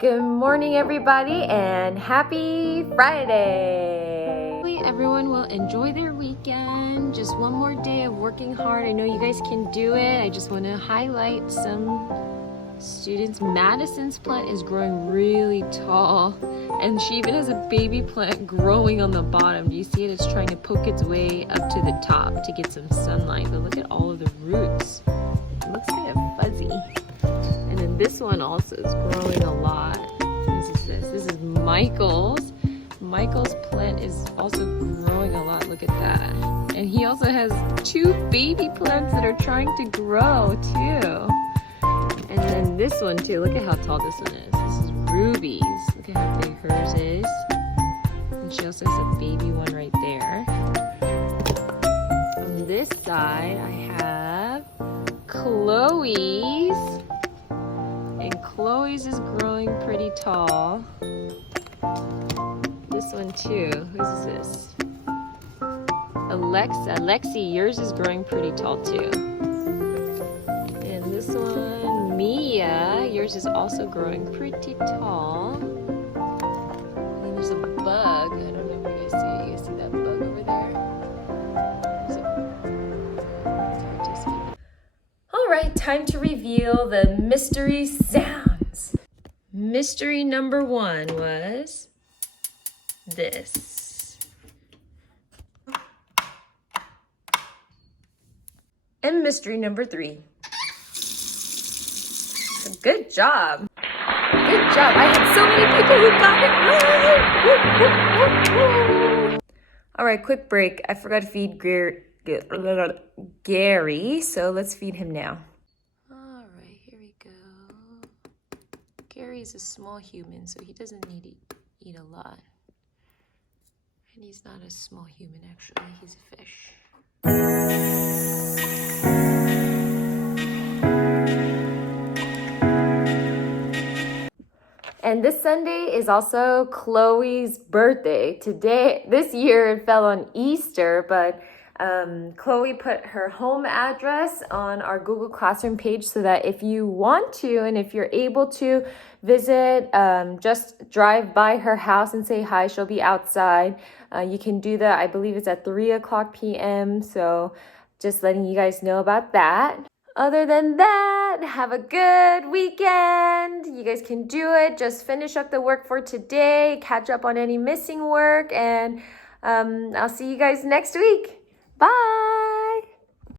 Good morning, everybody, and happy Friday! Hopefully everyone will enjoy their weekend. Just one more day of working hard. I know you guys can do it. I just want to highlight some students. Madison's plant is growing really tall, and she even has a baby plant growing on the bottom. Do you see it? It's trying to poke its way up to the top to get some sunlight. But look at all of the roots. It looks kind of fuzzy. And then this one also is growing a lot. This is Michael's. Michael's plant is also growing a lot. Look at that. And he also has two baby plants that are trying to grow too. And then this one too. Look at how tall this one is. This is Ruby's. Look at how big hers is. And she also has a baby one right there. On this side, I have Chloe's. And Chloe's is growing pretty tall. This one too. Whose is this? Lexi, yours is growing pretty tall too. And this one, Mia, yours is also growing pretty tall. And there's a bug. I don't know if you guys see it. You guys see that bug over there? All right, time to reveal the mystery sounds. Mystery number one was this. And mystery number three. Good job. Good job. I had so many people who got it right. All right, quick break. I forgot to feed Gary, so let's feed him now. All right, here we go. Gary is a small human, so he doesn't need to eat a lot. And he's not a small human, actually. He's a fish. And this Sunday is also Chloe's birthday. This year it fell on Easter, but Chloe put her home address on our Google Classroom page so that if you want to and if you're able to visit, just drive by her house and say hi. She'll be outside. You can do that. I believe it's at 3:00 p.m. So just letting you guys know about that. Other than that, have a good weekend. You guys can do it. Just finish up the work for today, catch up on any missing work, and I'll see you guys next week. Bye.